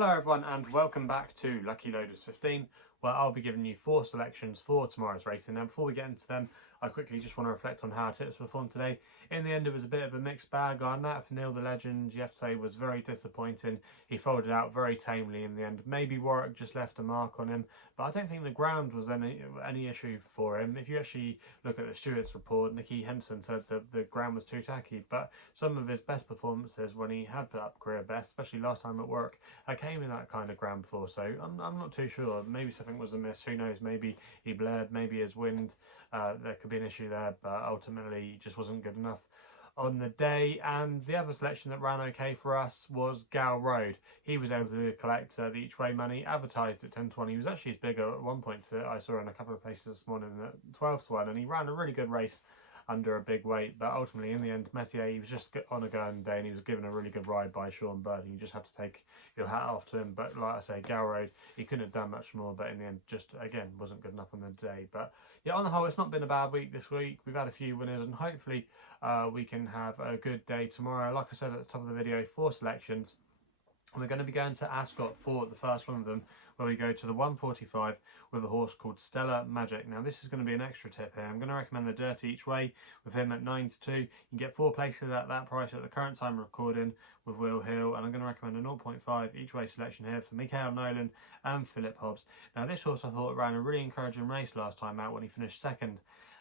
Hello everyone and welcome back to Lucky Loaders 15, where I'll be giving you 4 selections for tomorrow's racing. Now before we get into them, I quickly just want to reflect on how our tips performed today. In the end it was a bit of a mixed bag. Our Nat Neil the Legend, you have to say, was very disappointing. He folded out very tamely in the end. Maybe Warwick just left a mark on him, but I don't think the ground was any issue for him. If you actually look at the stewards report, Nicky Henson said that the ground was too tacky, but some of his best performances when he had put up career best, especially last time at Warwick, I came in that kind of ground before, so I'm not too sure. Maybe something was amiss, who knows, maybe he blared, maybe his wind, there could be an issue there, but ultimately he just wasn't good enough on the day. And the other selection that ran okay for us was Gow Road. He was able to collect the each way money, advertised at 10.20. He was actually as bigger at one point. I saw in a couple of places this morning at 12 to 1, and he ran a really good race under a big weight, but ultimately in the end Metier, he was just on a going day and he was given a really good ride by Sean Bird, and you just had to take your hat off to him. But like I say, Gow Road, he couldn't have done much more, but in the end just again wasn't good enough on the day. But yeah, on the whole, it's not been a bad week this week. We've had a few winners and hopefully we can have a good day tomorrow. Like I said at the top of the video, 4 selections. And we're going to be going to Ascot for the first one of them, where we go to the 145 with a horse called Stellar Magic. Now this is going to be an extra tip here. I'm going to recommend the Dirty Each Way with him at 9 to 2. You can get 4 places at that price at the current time of recording with Will Hill. And I'm going to recommend a 0.5 each way selection here for Mikael Nolan and Philip Hobbs. Now this horse I thought ran a really encouraging race last time out when he finished second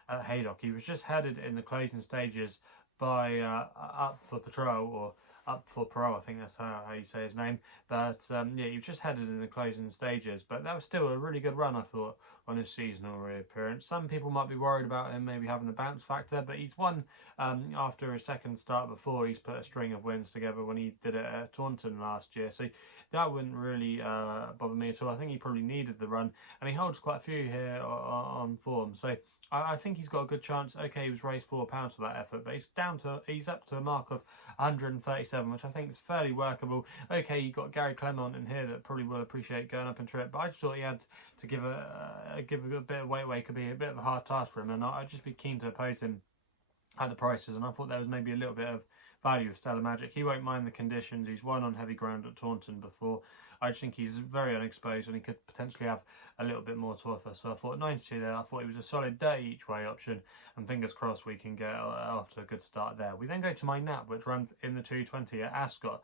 at Haydock. He was just headed in the closing stages by Up for Patrol, or Up for Parole, I think that's how you say his name. But yeah, he was just headed in the closing stages, but that was still a really good run, I thought, on his seasonal reappearance. Some people might be worried about him maybe having a bounce factor, but he's won after his second start before. He's put a string of wins together when he did it at Taunton last year, so that wouldn't really bother me at all. I think he probably needed the run, and he holds quite a few here on form, so I think he's got a good chance. Okay, he was raised £4 for that effort, but he's up to a mark of 137, which I think is fairly workable. Okay, you got Gary Clement in here that probably will appreciate going up in trip, but I just thought he had to give a bit of weight away. Could be a bit of a hard task for him, and I'd just be keen to oppose him at the prices. And I thought there was maybe a little bit of value with Stellar Magic. He won't mind the conditions. He's won on heavy ground at Taunton before. I just think he's very unexposed and he could potentially have a little bit more to offer. So I thought 92 there. I thought he was a solid Dirty Each Way option, and fingers crossed we can get off to a good start there. We then go to my Nap, which runs in the 220 at Ascot.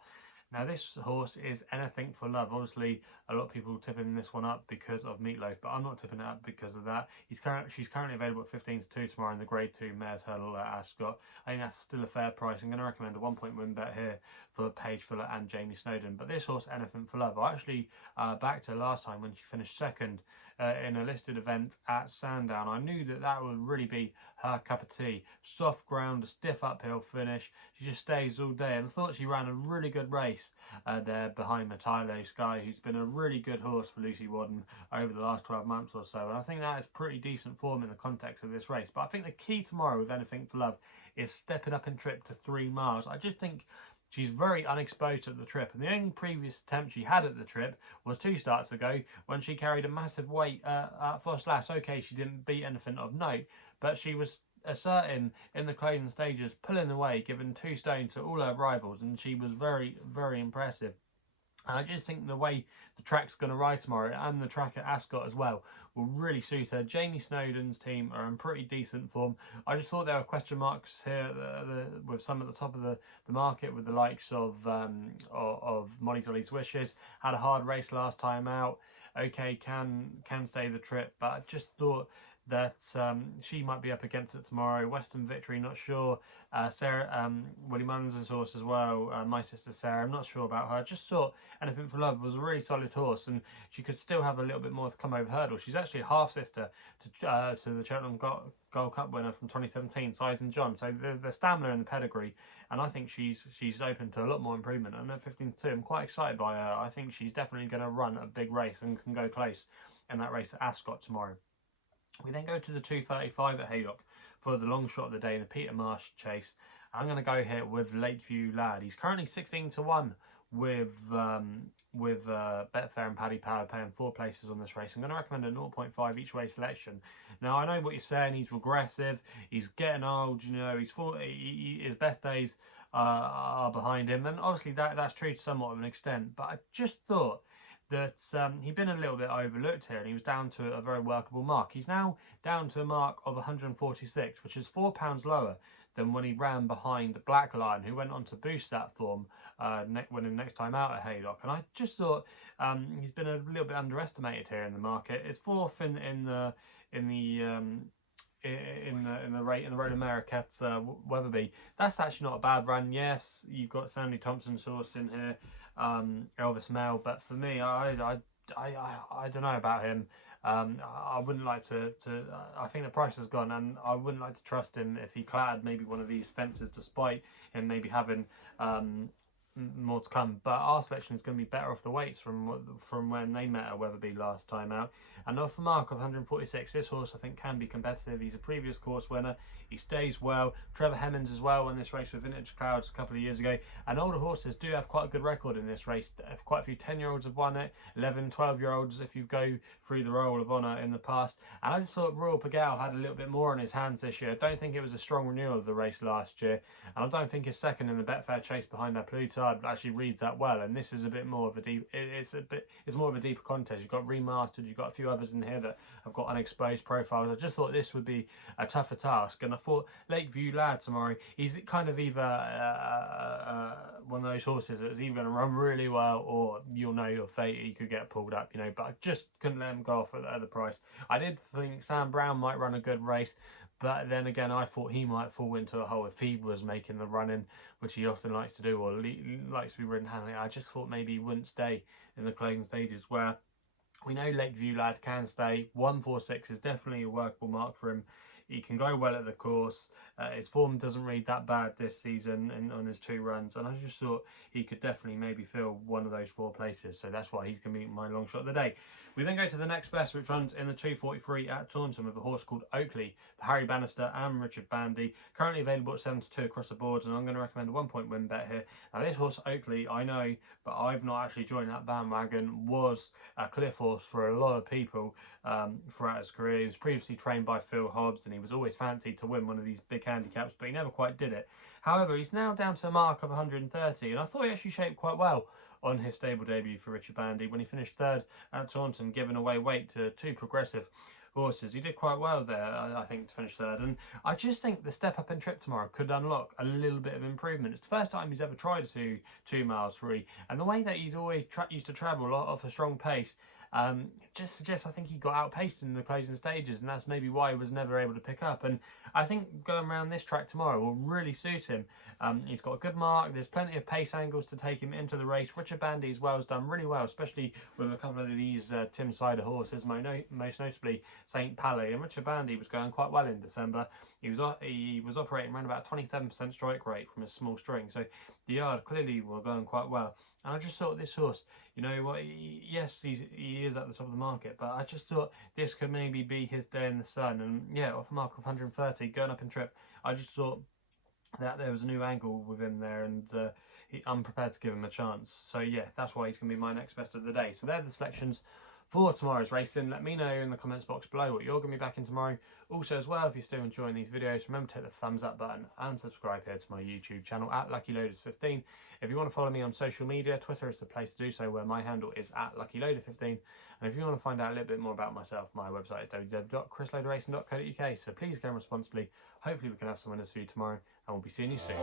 Now this horse is Anything for Love. Obviously a lot of people tipping this one up because of Meatloaf, but I'm not tipping it up because of that. She's currently available at 15 to 2 tomorrow in the Grade 2 Mares Hurdle at Ascot. I think that's still a fair price. I'm going to recommend a 1-point win bet here for Paige Fuller and Jamie Snowden. But this horse, Anything for Love, I actually backed her last time when she finished second in a listed event at Sandown. I knew that would really be her cup of tea. Soft ground, a stiff uphill finish. She just stays all day, and I thought she ran a really good race there behind Matilo Sky, who's been a really good horse for Lucy Wadden over the last 12 months or so, and I think that is pretty decent form in the context of this race. But I think the key tomorrow with Anything for Love is stepping up in trip to 3 miles. I just think she's very unexposed at the trip, and the only previous attempt she had at the trip was 2 starts ago when she carried a massive weight at Foss Lass. Okay, she didn't beat anything of note, but she was asserting in the closing stages, pulling away, giving 2 stone to all her rivals, and she was very, very impressive. And I just think the way the track's going to ride tomorrow, and the track at Ascot as well, will really suit her. Jamie Snowden's team are in pretty decent form. I just thought there were question marks here with some at the top of the market, with the likes of Molly Dolly's Wishes. Had a hard race last time out. Okay, can stay the trip, but I just thought that she might be up against it tomorrow. Western Victory, not sure. Sarah, Willie Mullins' horse as well. My sister Sarah, I'm not sure about her. I just thought Anything for Love was a really solid horse, and she could still have a little bit more to come over hurdle. She's actually a half sister to the Cheltenham Gold Cup winner from 2017, Size and John. So the stamina and the pedigree, and I think she's open to a lot more improvement. And at 15-2, I'm quite excited by her. I think she's definitely going to run a big race and can go close in that race at Ascot tomorrow. We then go to the 235 at Haydock for the long shot of the day in the Peter Marsh chase. I'm going to go here with Lakeview Lad. He's currently 16 to 1 with Betfair and Paddy Power paying 4 places on this race. I'm going to recommend a 0.5 each way selection. Now I know what you're saying. He's regressive. He's getting old. You know, he's 40. His best days are behind him, and obviously that's true to somewhat of an extent. But I just thought that he'd been a little bit overlooked here, and he was down to a very workable mark. He's now down to a mark of 146, which is £4 lower than when he ran behind the Black Lion, who went on to boost that form winning next time out at Haydock. And I just thought he's been a little bit underestimated here in the market. It's fourth in the Road America at Wetherby. That's actually not a bad run. Yes, you've got Sandy Thompson's horse in here, Elvis Male, but for me, I don't know about him. I wouldn't like to. I think the price has gone, and I wouldn't like to trust him if he clattered maybe one of these fences, despite him maybe having more to come. But our selection is going to be better off the weights from when they met at Wetherby last time out. And off a mark of 146, this horse I think can be competitive. He's a previous course winner. He stays well. Trevor Hemmings as well won this race with Vintage Clouds a couple of years ago. And older horses do have quite a good record in this race. Quite a few 10-year-olds have won it, 11, 12-year-olds if you go through the Roll of Honour in the past. And I just thought Royal Pagel had a little bit more in his hands this year. I don't think it was a strong renewal of the race last year. And I don't think his second in the Betfair chase behind that Plutard actually reads that well. And this is a bit more of a it's more of a deeper contest. You've got Remastered, you've got a few others in here that have got unexposed profiles. I just thought this would be a tougher task, and I thought Lakeview Lad tomorrow, he's kind of either one of those horses that's either going to run really well, or you'll know your fate, he could get pulled up, but I just couldn't let him go off at the price. I did think Sam Brown might run a good race, but then again, I thought he might fall into a hole if he was making the running, which he often likes to do, or likes to be ridden handling. I just thought maybe he wouldn't stay in the closing stages, where we know Lakeview Lad can stay. 146 is definitely a workable mark for him. He can go well at the course. His form doesn't read that bad this season on his 2 runs, and I just thought he could definitely maybe fill one of those 4 places. So that's why he's going to be my long shot of the day. We then go to the next best, which runs in the 243 at Taunton with a horse called Oakley for Harry Bannister and Richard Bandy. Currently available at 7-2 across the boards, and I'm going to recommend a 1-point win bet here. Now this horse Oakley, I know, but I've not actually joined that bandwagon, was a cliff horse for a lot of people throughout his career. He was previously trained by Phil Hobbs, and he was always fancied to win one of these big handicaps, but he never quite did it. However, he's now down to a mark of 130, and I thought he actually shaped quite well on his stable debut for Richard Bandy when he finished 3rd at Taunton, giving away weight to 2 progressive horses. He did quite well there, I think, to finish 3rd, and I just think the step up in trip tomorrow could unlock a little bit of improvement. It's the first time he's ever tried a 2 miles free, and the way that he's always used to travel off a strong pace just suggests I think he got outpaced in the closing stages, and that's maybe why he was never able to pick up. And I think going around this track tomorrow will really suit him. He's got a good mark, there's plenty of pace angles to take him into the race. Richard Bandy as well has done really well, especially with a couple of these Tim Sider horses, most notably St. Palais. And Richard Bandy was going quite well in December. He was operating around about 27% strike rate from his small string, so the yard clearly were going quite well. And I just thought this horse, yes, he is at the top of the market, but I just thought this could maybe be his day in the sun. And yeah, off a mark of 130, going up in trip, I just thought that there was a new angle with him there, and I'm prepared to give him a chance. So yeah, that's why he's going to be my next best of the day. So they're the selections for tomorrow's racing. Let me know in the comments box below what you're going to be back in tomorrow. Also as well, if you're still enjoying these videos, remember to hit the thumbs up button and subscribe here to my YouTube channel at LuckyLoaders15. If you want to follow me on social media, Twitter is the place to do so, where my handle is at LuckyLoader15. And if you want to find out a little bit more about myself, my website is www.chrisloaderracing.co.uk. So please go responsibly. Hopefully we can have some winners for you tomorrow, and we'll be seeing you soon.